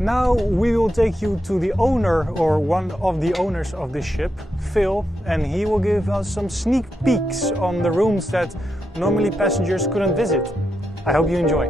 Now we will take you to the owner or one of the owners of this ship, Phil, and he will give us some sneak peeks on the rooms that normally passengers couldn't visit. I hope you enjoy.